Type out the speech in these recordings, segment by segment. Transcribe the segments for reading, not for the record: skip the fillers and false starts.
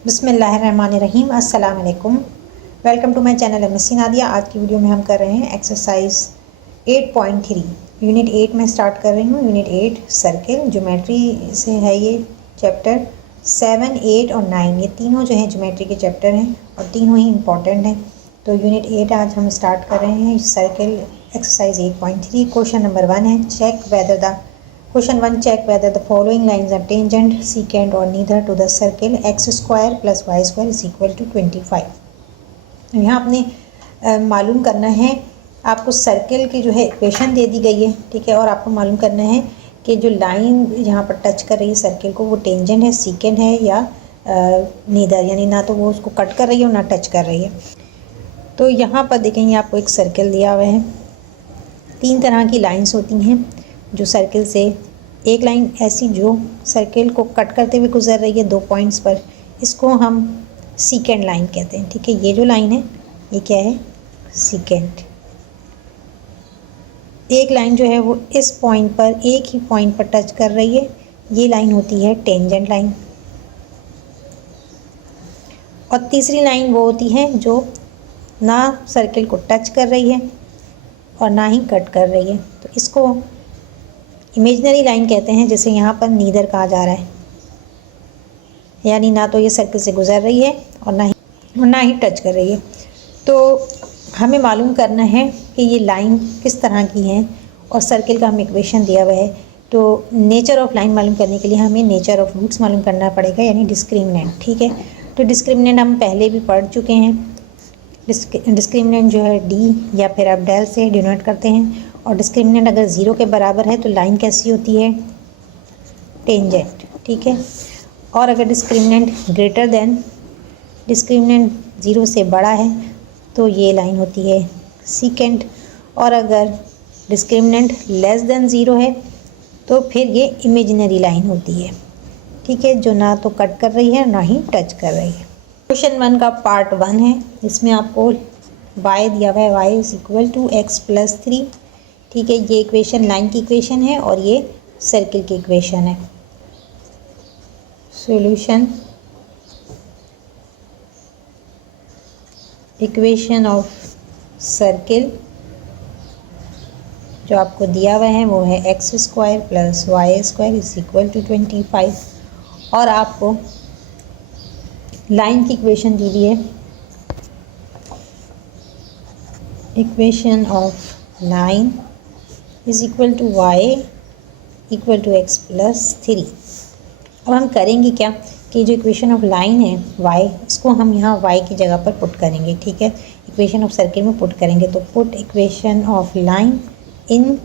बिस्मिल्लाहिर्रहमानिर्रहीम। अस्सलाम वालेकुम। Welcome to my channel MSc Nadia. आज की वीडियो में हम कर रहे हैं एक्सरसाइज 8.3 यूनिट 8 में स्टार्ट कर रही हूँ। यूनिट 8 सर्किल ज्योमेट्री से है ये चैप्टर। 7, 8 और 9 ये तीनों जो हैं ज्योमेट्री के चैप्टर हैं और तीनों ही इम्पॉर्टेंट हैं। तो यूनिट 8 आज हम स्टार्ट कर रहे हैं सर्किल एक्सरसाइज 8.3। क्वेश्चन नंबर 1 है Question 1, check whether the following lines are tangent, secant or neither to the circle x square plus y square is equal to 25। यहाँ आपने मालूम करना है, आपको सर्किल की जो है इक्वेशन दे दी गई है, ठीक है, और आपको मालूम करना है कि जो लाइन यहाँ पर टच कर रही है सर्किल को वो टेंजेंट है, सीकेंट है या नीदर, यानी ना तो वो उसको कट कर रही है और ना टच कर रही है। तो यहाँ पर देखेंगे आपको एक सर्किल दिया हुआ है। 3 तरह की लाइन्स होती हैं जो सर्किल से, एक लाइन ऐसी जो सर्किल को कट करते हुए गुजर रही है 2 पॉइंट्स पर, इसको हम सीकेंट लाइन कहते हैं, ठीक है। ये जो लाइन है ये क्या है, सीकेंट। एक लाइन जो है वो इस पॉइंट पर, एक ही पॉइंट पर टच कर रही है, ये लाइन होती है टेंजेंट लाइन। और तीसरी लाइन वो होती है जो ना सर्किल को टच कर रही है और ना ही कट कर रही है, तो इसको इमेजिनरी लाइन कहते हैं, जिसे यहाँ पर नीदर कहा जा रहा है, यानी ना तो ये सर्किल से गुजर रही है और ना ही टच कर रही है। तो हमें मालूम करना है कि ये लाइन किस तरह की है और सर्किल का हमें इक्वेशन दिया हुआ है। तो नेचर ऑफ लाइन मालूम करने के लिए हमें नेचर ऑफ रूट्स मालूम करना पड़ेगा, यानी डिस्क्रिमिनेंट, ठीक है। तो डिस्क्रिमिनेंट हम पहले भी पढ़ चुके हैं। डिस्क्रिमिनेंट जो है डी या फिर आप डेल से डिनोट करते हैं, और डिस्क्रिमिनेंट अगर 0 के बराबर है तो लाइन कैसी होती है, टेंजेंट, ठीक है। और अगर डिस्क्रिमिनेंट ग्रेटर देन, डिस्क्रिमिनेंट 0 से बड़ा है तो ये लाइन होती है सीकेंट। और अगर डिस्क्रिमिनेंट लेस देन 0 है तो फिर ये इमेजिनरी लाइन होती है, ठीक है, जो ना तो कट कर रही है ना ही टच कर रही है। क्वेश्चन 1 का पार्ट 1 है, इसमें आपको y दिया हुआ है, y is equal to x plus 3, ठीक है। ये इक्वेशन लाइन की इक्वेशन है और ये सर्किल की इक्वेशन है। सॉल्यूशन, इक्वेशन ऑफ सर्किल जो आपको दिया हुआ है वो है x square plus Y square is equal to 25, और आपको लाइन की इक्वेशन दी हुई है, equation of line is equal to Y equal to X plus 3। अब हम करेंगे क्या कि जो इक्वेशन ऑफ लाइन है y, इसको हम यहाँ y की जगह पर पुट करेंगे, ठीक है। इक्वेशन ऑफ सर्किल में पुट करेंगे, तो put equation of line in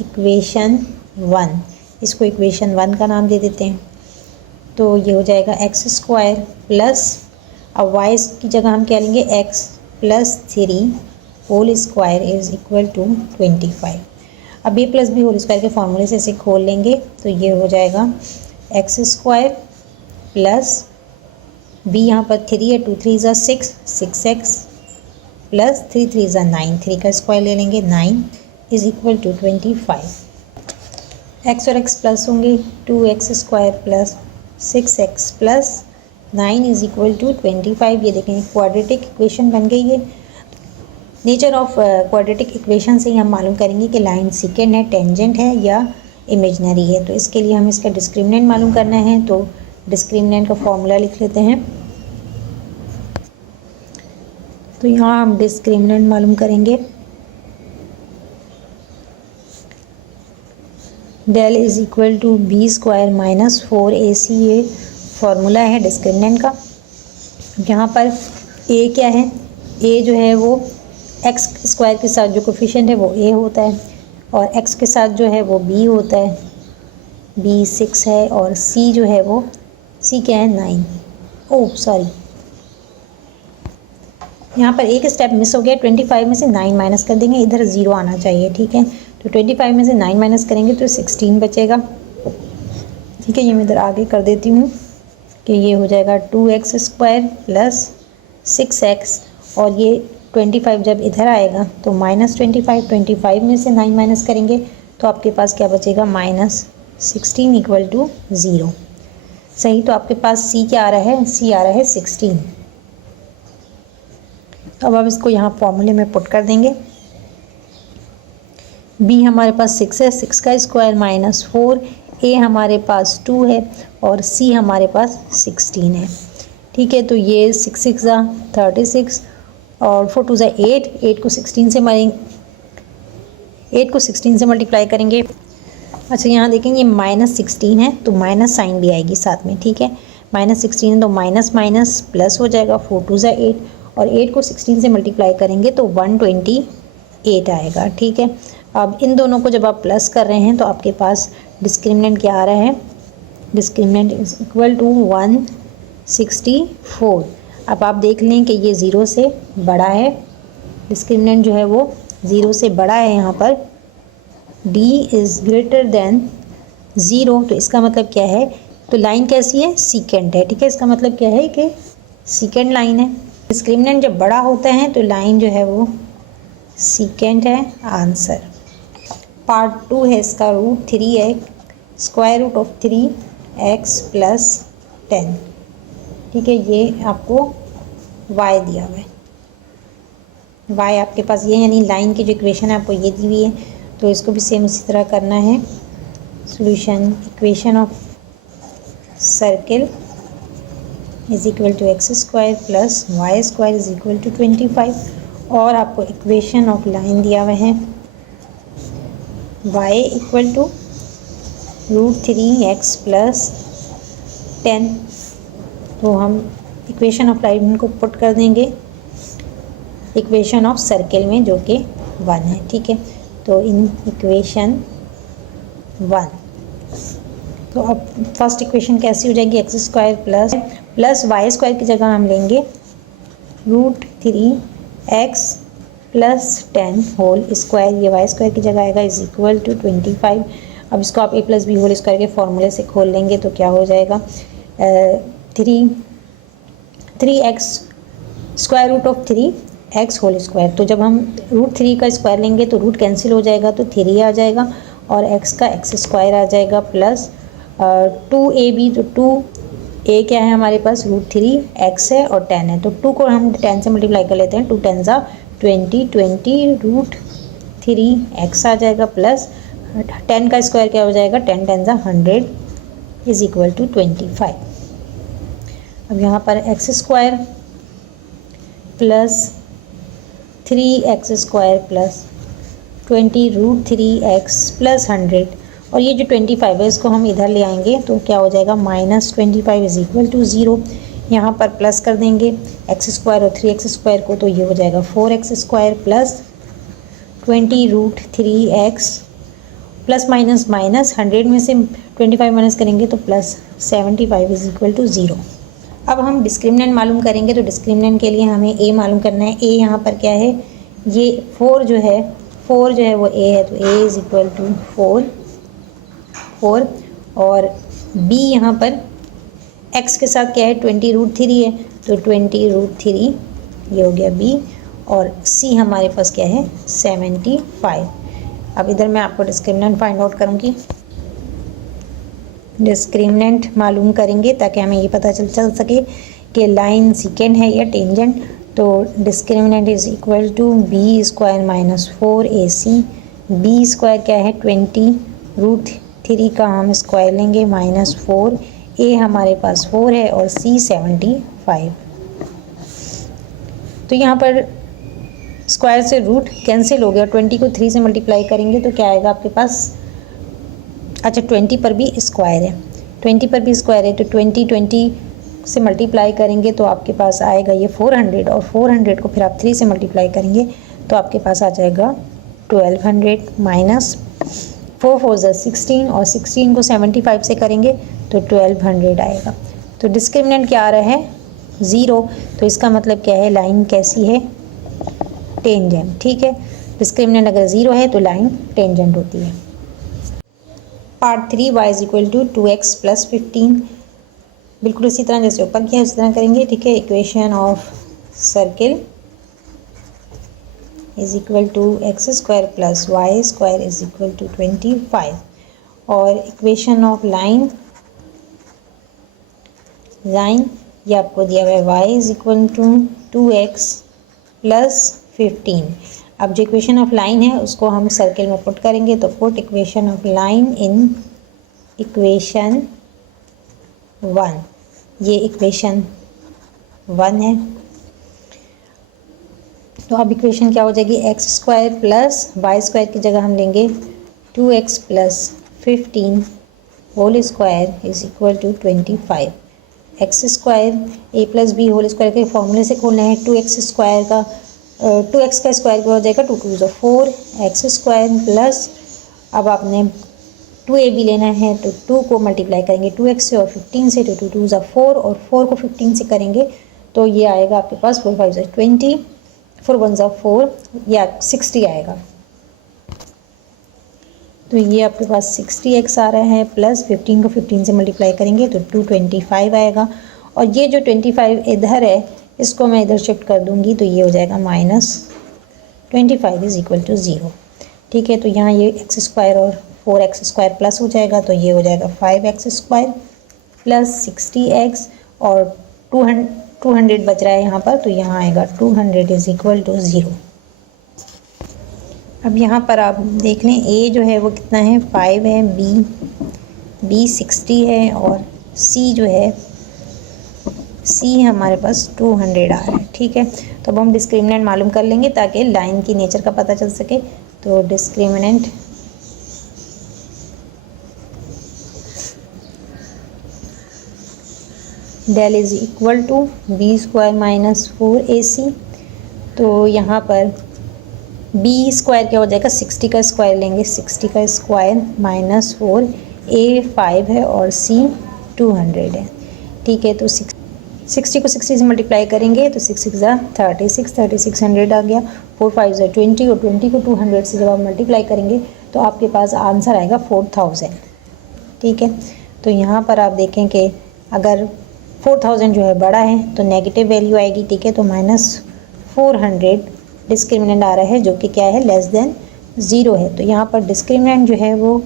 equation 1, इसको इक्वेशन 1 का नाम दे देते हैं। तो ये हो जाएगा एक्स स्क्वायर प्लस, अब y की जगह हम क्या लेंगे, x plus 3 whole square is equal to 25। अब a plus B whole square के फॉर्मूले से इसे खोल लेंगे तो ये हो जाएगा एक्स स्क्वायर प्लस b, यहाँ पर 3 है, 2 3 ज़ा 6, 6x प्लस 3 3 ज़ा 9, 3 का स्क्वायर ले लेंगे 9 इज इक्वल टू 25। x और x प्लस होंगे, 2x square plus 6x plus 9 is equal to 25। ये देखें क्वाड्रेटिक इक्वेशन बन गई है। नेचर ऑफ क्वाड्रेटिक इक्वेशन से ही हम मालूम करेंगे कि लाइन सीकेंट है, टेंजेंट है या इमेजिनरी है। तो इसके लिए हमें इसका डिस्क्रिमिनेंट मालूम करना है, तो डिस्क्रिमिनेंट का फॉर्मूला लिख लेते हैं। तो यहाँ हम डिस्क्रिमिनेंट मालूम करेंगे, del is equal to B square minus 4ac, ये फॉर्मूला है डिस्क्रिमिनेंट का। यहाँ पर a क्या है, a जो है वो एक्स स्क्वायर के साथ जो कोफिशिएंट है वो a होता है, और x के साथ जो है वो b होता है, b 6 है, और c जो है वो c क्या है 9, ओह सॉरी, यहाँ पर एक स्टेप मिस हो गया। 25 में से 9 माइनस कर देंगे, इधर 0 आना चाहिए, ठीक है। तो 25 में से 9 माइनस करेंगे तो 16 बचेगा, ठीक है। ये मैं इधर आगे कर देती हूँ कि ये हो जाएगा 2x स्क्वायर प्लस 6x, और ये 25 जब इधर आएगा तो माइनस 25 में से 9 माइनस करेंगे तो आपके पास क्या बचेगा, -16 इक्वल टू 0। सही। तो आपके पास सी क्या आ रहा है, सी आ रहा है 16। अब आप इसको यहाँ फॉर्मूले में पुट कर देंगे। बी हमारे पास 6 है, 6 का स्क्वायर माइनस 4, ए हमारे पास 2 है और सी हमारे पास 16 है। ठीक है, तो ये 6 6 ज़ा 36 और 4 2 ज़ा 8, 8 को 16 से मल्टीप्लाई करेंगे। अच्छा, यहाँ देखेंगे माइनस 16 है तो माइनस साइन भी आएगी साथ में। ठीक है, माइनस 16 है तो माइनस माइनस प्लस हो जाएगा, 4 2 ज़ा 8 और 8 को 16 से मल्टीप्लाई करेंगे तो 128 आएगा। ठीक है, अब इन दोनों को जब आप प्लस कर रहे हैं तो आपके पास डिस्क्रिमिनेंट क्या आ रहा है, डिस्क्रिमिनेंट इज इक्वल टू 164। अब आप देख लें कि ये 0 से बड़ा है, डिस्क्रिमिनेंट जो है वो 0 से बड़ा है। यहाँ पर d इज़ ग्रेटर देन 0, तो इसका मतलब क्या है, तो लाइन कैसी है, सीकेंट है। ठीक है, इसका मतलब क्या है कि सीकेंट लाइन है। डिस्क्रिमिनेंट जब बड़ा होता है तो लाइन जो है वो सीकेंट है। आंसर पार्ट 2 है इसका, √3 है, square root of 3x plus 10। ठीक है, ये आपको y दिया हुआ है, y आपके पास ये, यानी लाइन की जो इक्वेशन है आपको ये दी हुई है, तो इसको भी सेम उसी तरह करना है। Solution, equation of circle is equal to X square plus Y square is equal to 25 और आपको इक्वेशन ऑफ लाइन दिया हुआ है y equal to √3x plus 10। तो हम इक्वेशन ऑफ लाइन को पुट कर देंगे इक्वेशन ऑफ सर्किल में, जो कि 1 है। ठीक है, तो इन इक्वेशन 1, तो अब फर्स्ट इक्वेशन कैसी हो जाएगी, X square plus Y square की जगह हम लेंगे √3x प्लस 10 होल स्क्वायर, ये वाई स्क्वायर की जगह आएगा, इज इक्वल टू 25। अब इसको आप a plus B whole square के फॉर्मूले से खोल लेंगे तो क्या हो जाएगा, 3x square root of 3x whole square. तो जब हम √3 का स्क्वायर लेंगे तो रूट कैंसिल हो जाएगा तो 3 आ जाएगा और x का x स्क्वायर आ जाएगा प्लस 2ab, तो 2a क्या है हमारे पास, √3x है और 10 है, तो 2 को हम 10 से मल्टीप्लाई कर लेते हैं, 2 10 ज़ा 20, 20 √3x आ जाएगा प्लस 10 का स्क्वायर क्या हो जाएगा, 10 10 ज़ा 100 इज इक्वल टू 25। अब यहाँ पर x square plus 3x square plus 20 √3x plus 100 और ये जो 25 है इसको हम इधर ले आएंगे तो क्या हो जाएगा, -25 इज इक्वल टू 0। यहाँ पर प्लस कर देंगे एक्स स्क्वायर और 3x स्क्वायर को, तो ये हो जाएगा 4x square plus 20 √3x plus minus minus 100 में से 25 माइनस करेंगे तो प्लस 75 इज इक्वल टू 0। अब हम डिस्क्रिमिनेंट मालूम करेंगे, तो डिस्क्रिमिनेंट के लिए हमें a मालूम करना है। a यहाँ पर क्या है, ये 4 जो है वो a है, तो a इज इक्वल टू 4 और b यहाँ पर x के साथ क्या है, 20 √3 है, तो 20 √3 ये हो गया b और c हमारे पास क्या है, 75। अब इधर मैं आपको डिस्क्रिमिनेंट फाइंड आउट करूँगी, डिस्क्रिमिनेंट मालूम करेंगे ताकि हमें ये पता चल सके कि लाइन सीकेंट है या टेंजेंट। तो discriminant is equal to B square minus 4ac, B square क्या है 20 √3 का हम स्क्वायर लेंगे माइनस 4, a हमारे पास 4 है और c 75। तो यहाँ पर स्क्वायर से रूट कैंसिल हो गया, 20 को 3 से मल्टीप्लाई करेंगे तो क्या आएगा आपके पास, अच्छा 20 पर भी स्क्वायर है, 20 पर भी स्क्वायर है, तो 20 से मल्टीप्लाई करेंगे तो आपके पास आएगा ये 400 और 400 को फिर आप 3 से मल्टीप्लाई करेंगे तो आपके पास आ जाएगा 1200 माइनस 4 4 16 और 16 को 75 से करेंगे तो 1200 आएगा। तो डिस्क्रिमिनेंट क्या आ रहा है, 0, तो इसका मतलब क्या है, लाइन कैसी है, टेंजेंट। ठीक है, डिस्क्रिमिनेंट अगर 0 है तो लाइन टेंजेंट होती है। Part 3 y is equal to 2x plus 15, बिल्कुल इसी तरह जैसे ऊपर किया उसी तरह करेंगे। ठीक है, equation of circle is equal to X square plus Y square is equal to 25 और इक्वेशन ऑफ लाइन लाइन, ये आपको दिया हुआ है Y is equal to 2x plus 15। अब जो इक्वेशन ऑफ लाइन है उसको हम सर्किल में पुट करेंगे, तो put equation of line in equation 1, ये इक्वेशन 1 है। तो अब इक्वेशन क्या हो जाएगी, X square plus Y square की जगह हम लेंगे 2x plus 15 whole square is equal to 25। X square A plus B whole square के फॉर्मूले से खोलना है, 2x स्क्वायर का 2x का स्क्वायर क्या हो जाएगा, 2 2 4 एक्स स्क्वायर प्लस, अब आपने 2ab लेना है तो 2 को मल्टीप्लाई करेंगे 2x से और 15 से, तो 2 2 4 और 4 को 15 से करेंगे तो ये आएगा आपके पास 4 5 20, 4 1 4 या 60 आएगा। तो ये आपके पास 60x आ रहा है, प्लस 15 को 15 से मल्टीप्लाई करेंगे तो 225 आएगा। और ये जो 25 इधर है इसको मैं इधर शिफ्ट कर दूंगी तो ये हो जाएगा -25 इज इक्वल टू 0। ठीक है, तो यहाँ ये एक्स स्क्वायर और 4x स्क्वायर प्लस हो जाएगा तो ये हो जाएगा 5x स्क्वायर प्लस 60x और 200 बच रहा है यहाँ पर, तो यहाँ आएगा 200 इज इक्वल टू 0। अब यहाँ पर आप देख लें ए जो है वो कितना है 5 है, बी 60 है और सी जो है सी हमारे पास 200 आ रहा है। ठीक है, तो अब हम डिस्क्रिमिनेंट मालूम कर लेंगे ताकि लाइन की नेचर का पता चल सके। तो discriminant del is equal to B square minus 4ac। तो यहाँ पर बी स्क्वायर क्या हो जाएगा, 60 का स्क्वायर लेंगे, 60 का स्क्वायर माइनस 4, ए 5 है और सी 200 है। ठीक है, तो 60 को 60 से मल्टीप्लाई करेंगे तो 6 6 36, 3600 आ गया, 4 5 20 और 20 को 200 से जब आप मल्टीप्लाई करेंगे तो आपके पास आंसर आएगा 4000। ठीक है, तो यहाँ पर आप देखें कि अगर 4000 जो है बड़ा है तो नेगेटिव वैल्यू आएगी। ठीक है, तो -400 डिस्क्रिमिनेंट आ रहा है जो कि क्या है, लेस देन 0 है। तो यहाँ पर डिस्क्रिमिनेंट जो है वो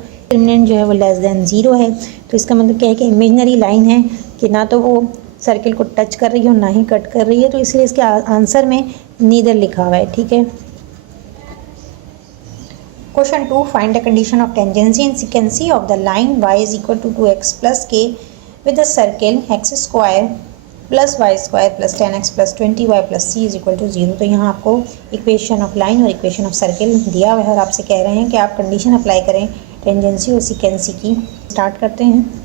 लेस देन 0 है। तो इसका मतलब क्या है कि इमेजिनरी लाइन है कि ना तो वो सर्किल को टच कर रही है और ना ही कट कर रही है, तो इसलिए इसके आंसर में नीदर लिखा हुआ है। ठीक है, question 2, find the condition of tangency and secancy of the line y is equal to 2x plus k with the circle X square plus Y square plus 10x plus 20y plus c is equal to 0। तो यहाँ आपको equation of line और equation of circle दिया हुआ है और आपसे कह रहे हैं कि आप कंडीशन अप्लाई करें टेंजेंसी और सिकेंसी की। स्टार्ट करते हैं,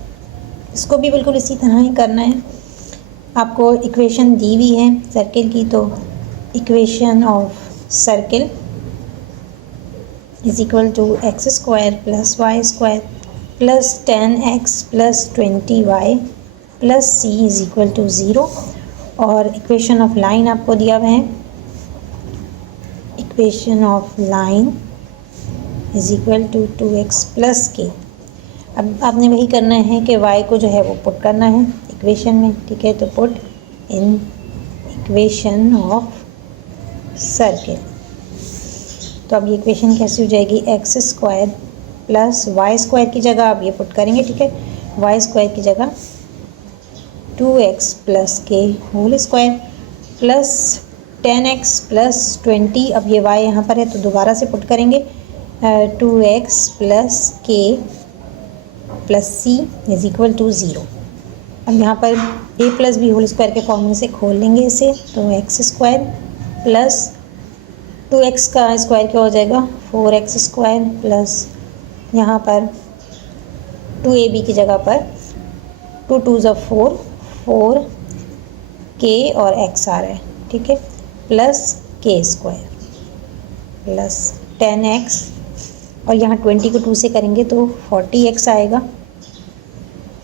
इसको भी बिल्कुल इसी तरह ही करना है। आपको इक्वेशन दी हुई है सर्किल की, तो equation of circle is equal to X square plus Y square plus 10x plus 20y plus C is equal to 0। और इक्वेशन ऑफ लाइन आपको दिया हुआ है, equation of line is equal to 2x plus K. अब आपने वही करना है कि y को जो है वो पुट करना है इक्वेशन में। ठीक है, तो put in equation of circle. तो अब ये इक्वेशन कैसी हो जाएगी, X square plus Y square की जगह आप ये पुट करेंगे। ठीक है, वाई स्क्वायर की जगह 2x प्लस के whole square plus 10x plus 20, अब ये y यहाँ पर है तो दोबारा से पुट करेंगे 2x plus K plus C is equal to 0। अब यहाँ पर a plus B whole square के फॉर्मूले से खोल लेंगे इसे, तो एक्स स्क्वायर प्लस 2x का स्क्वायर क्या हो जाएगा 4x स्क्वायर प्लस यहाँ पर 2ab की जगह पर 2 2 4 4 k और x आ रहा है। ठीक है, plus k square plus 10x और यहाँ 20 को 2 से करेंगे तो 40x आएगा,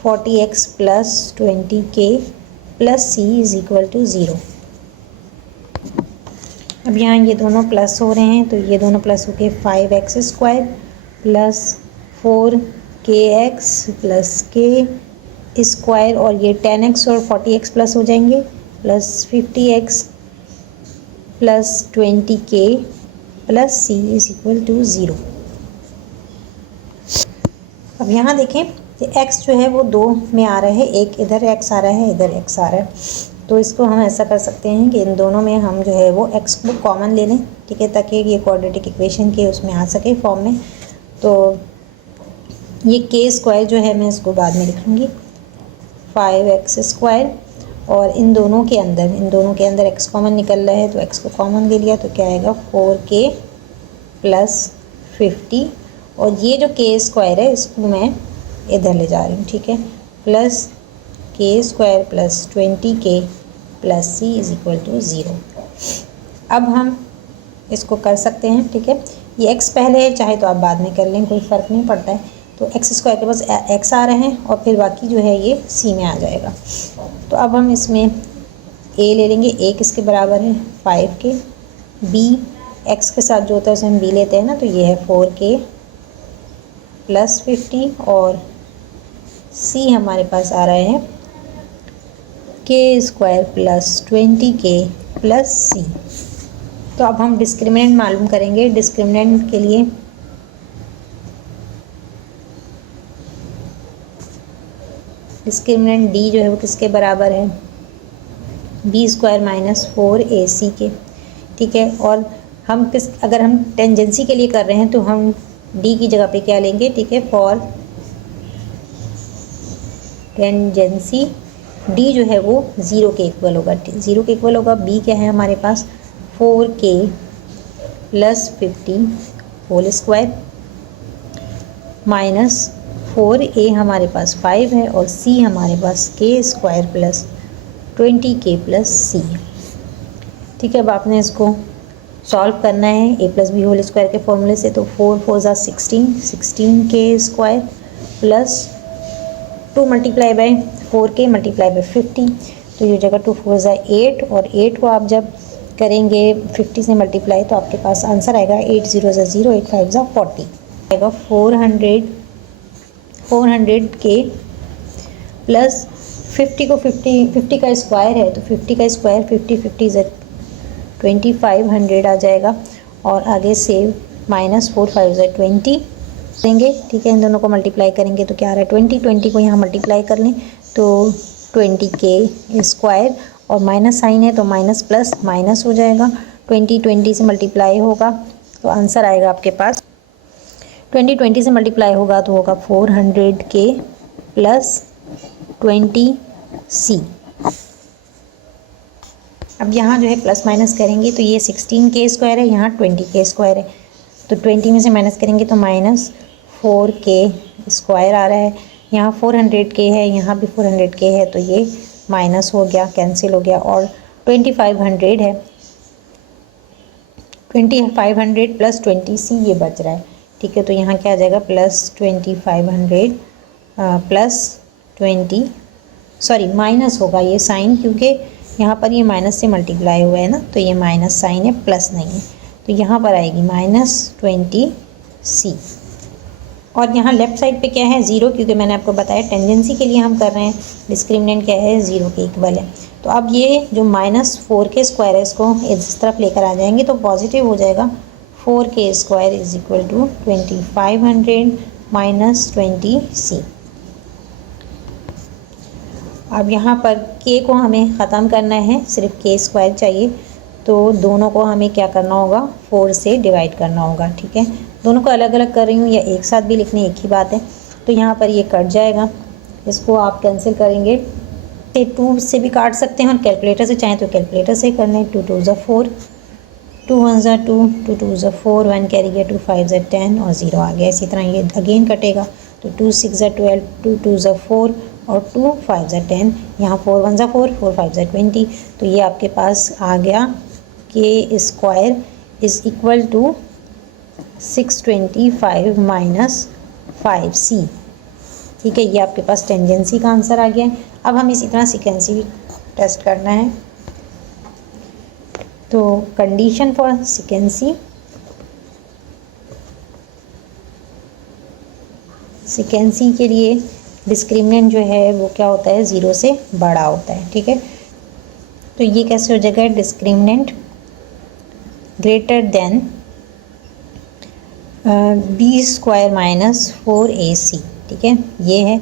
40x plus 20k plus c is equal to 0। अब यहाँ ये दोनों प्लस हो रहे हैं तो ये दोनों प्लस होके 5x square plus 4kx plus k square और ये 10x और 40x प्लस हो जाएंगे plus 50x plus 20k plus c is equal to 0। अब यहाँ देखें ये x जो है वो 2 में आ रहा है, एक इधर x आ रहा है, इधर x आ रहा है, तो इसको हम ऐसा कर सकते हैं कि इन दोनों में हम जो है वो x को कॉमन ले लें, ठीक है, ताकि ये क्वाड्रेटिक इक्वेशन के उसमें आ सके फॉर्म में। तो ये k स्क्वायर जो है मैं इसको बाद में लिख लूँगी 5x स्क्वायर, और इन दोनों के अंदर x कॉमन निकल रहा है, तो x को कॉमन ले लिया तो क्या आएगा 4k प्लस 50, और ये जो k स्क्वायर है इसको मैं इधर ले जा रही हूँ, ठीक है, plus k square plus 20k plus c is equal to 0। अब हम इसको कर सकते हैं, ठीक है, ये x पहले है, चाहे तो आप बाद में कर लें, कोई फ़र्क नहीं पड़ता है। तो x स्क्वायर के पास x आ रहे हैं और फिर बाकी जो है ये c में आ जाएगा। तो अब हम इसमें a ले लेंगे, a किसके बराबर है 5k, b x के साथ जो होता है उसे हम b लेते हैं ना, तो ये है 4k प्लस 50, और c हमारे पास आ रहा है k square plus 20k plus c। तो अब हम डिस्क्रिमिनेंट मालूम करेंगे। डिस्क्रिमिनेंट के लिए डिस्क्रिमिनेंट d जो है वो किसके बराबर है b स्क्वायर माइनस 4ac के, ठीक है। और हम अगर हम टेंजेंसी के लिए कर रहे हैं तो हम d की जगह पे क्या लेंगे, ठीक है, फॉर टेंजेंसी d जो है वो 0 के इक्वल होगा, 0 के इक्वल होगा। b क्या है हमारे पास 4k plus 50 whole square minus 4a हमारे पास 5 है, और c हमारे पास k square plus 20k plus c, ठीक है। अब आपने इसको सॉल्व करना है a plus B whole square के फॉर्मूले से। तो 4 4 ज़ा 16k square plus 2 multiply by 4k multiply by 50, तो ये जगह 2 4 ज़ा 8, और 8 को आप जब करेंगे 50 से मल्टीप्लाई तो आपके पास आंसर आएगा 8 0 ज़ा 0, 8 5 ज़ा 40 आएगा 400k प्लस 50 को 50 का स्क्वायर है, तो 50 का स्क्वायर 50 ज़ा 2500 आ जाएगा, और आगे से माइनस 4 5 ज़ा 20 देंगे, ठीक है। इन दोनों को मल्टीप्लाई करेंगे तो क्या आ रहा है 20 को यहाँ मल्टीप्लाई कर लें तो 20k स्क्वायर, और माइनस साइन है तो माइनस प्लस माइनस हो जाएगा, 20 से मल्टीप्लाई होगा तो आंसर आएगा आपके पास 20 से मल्टीप्लाई होगा तो होगा 400k प्लस 20c। अब यहाँ जो है प्लस माइनस करेंगे तो ये 16k स्क्वायर है, यहाँ 20k स्क्वायर है, तो 20 में से माइनस करेंगे तो माइनस 4k स्क्वायर आ रहा है, यहाँ 400k है, यहाँ भी 400k है, तो ये माइनस हो गया, कैंसिल हो गया, और 2500 है, 2500 प्लस 20c ये बच रहा है, ठीक है। तो यहाँ क्या आ जाएगा प्लस 2500 प्लस 20 माइनस होगा ये साइन, क्योंकि यहाँ पर ये माइनस से मल्टीप्लाई हुआ है ना, तो ये माइनस साइन है, प्लस नहीं है, तो यहाँ पर आएगी माइनस 20c। और यहाँ लेफ़्ट साइड पे क्या है 0, क्योंकि मैंने आपको बताया टेंजेंसी के लिए हम कर रहे हैं, डिस्क्रिमिनेंट क्या है 0 के इक्वल है। तो अब ये जो माइनस 4k स्क्वायर है इसको इस तरफ लेकर आ जाएंगे तो पॉजिटिव हो जाएगा, 4k square is equal to 2500 minus 20c। अब यहाँ पर k को हमें ख़त्म करना है, सिर्फ k स्क्वायर चाहिए, तो दोनों को हमें क्या करना होगा 4 से डिवाइड करना होगा, ठीक है। दोनों को अलग अलग कर रही हूँ या एक साथ भी लिखने एक ही बात है, तो यहाँ पर ये कट जाएगा, इसको आप कैंसिल करेंगे, 2 से भी काट सकते हैं और कैलकुलेटर से चाहें तो कैलकुलेटर से करना है। 2 2 ज़ा 4, 2 1 ज़ा 2, 2 2 ज़ा 4, 1 कैरी गया, 2 5 ज़ा 10 और 0 आ गया। इसी तरह ये अगेन कटेगा, तो 2 6 ज़ा 12, 2 2 ज़ा 4 और 2 5 ज़ा 10, यहाँ 4 1 ज़ा 4, 4 5 ज़ा 20, तो ये आपके पास आ गया k square is equal to 625 minus 5c, ठीक है। ये आपके पास टेंजेंसी का आंसर आ गया है। अब हम इसी तरह सिकेंसी भी टेस्ट करना है, तो कंडीशन फॉर सिकेंसी के लिए डिस्क्रिमिनेंट जो है वो क्या होता है 0 से बड़ा होता है, ठीक है। तो ये कैसे हो जाएगा, discriminant greater than b square minus 4ac, ठीक है, ये है।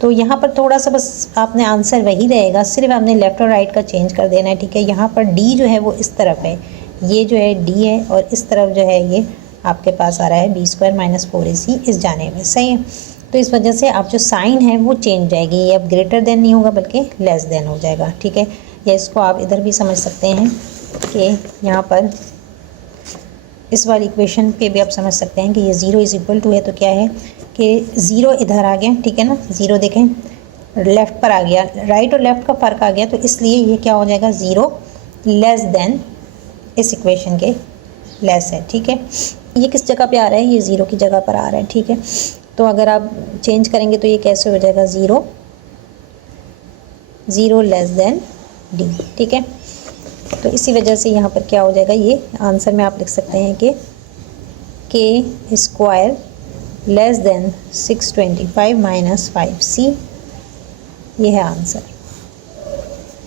तो यहाँ पर थोड़ा सा बस आपने आंसर वही रहेगा, सिर्फ आपने लेफ़्ट और राइट का चेंज कर देना है, ठीक है। यहाँ पर डी जो है वो इस तरफ है, ये जो है डी है, और इस तरफ जो है ये आपके पास आ रहा है b² - 4ac इस जाने में, सही है। तो इस वजह से आप जो साइन है वो चेंज जाएगी, ये अब ग्रेटर देन नहीं होगा बल्कि लेस देन हो जाएगा, ठीक है। या इसको आप इधर भी समझ सकते हैं कि यहाँ पर इस वाली इक्वेशन पे भी आप समझ सकते हैं कि ये 0 = है, तो क्या है कि 0 इधर आ गया, ठीक है ना। 0 देखें लेफ़्ट पर आ गया, राइट और लेफ़्ट का फ़र्क आ गया, तो इसलिए ये क्या हो जाएगा, 0 लेस देन इस इक्वेशन के लेस है, ठीक है। ये किस जगह पे आ रहा है, ये 0 की जगह पर आ रहा है, ठीक है। तो अगर आप चेंज करेंगे तो ये कैसे हो जाएगा, 0 लेस देन डी, ठीक है। तो इसी वजह से यहाँ पर क्या हो जाएगा, ये आंसर में आप लिख सकते हैं कि k² लेस देन 625 - 5c, ये है आंसर।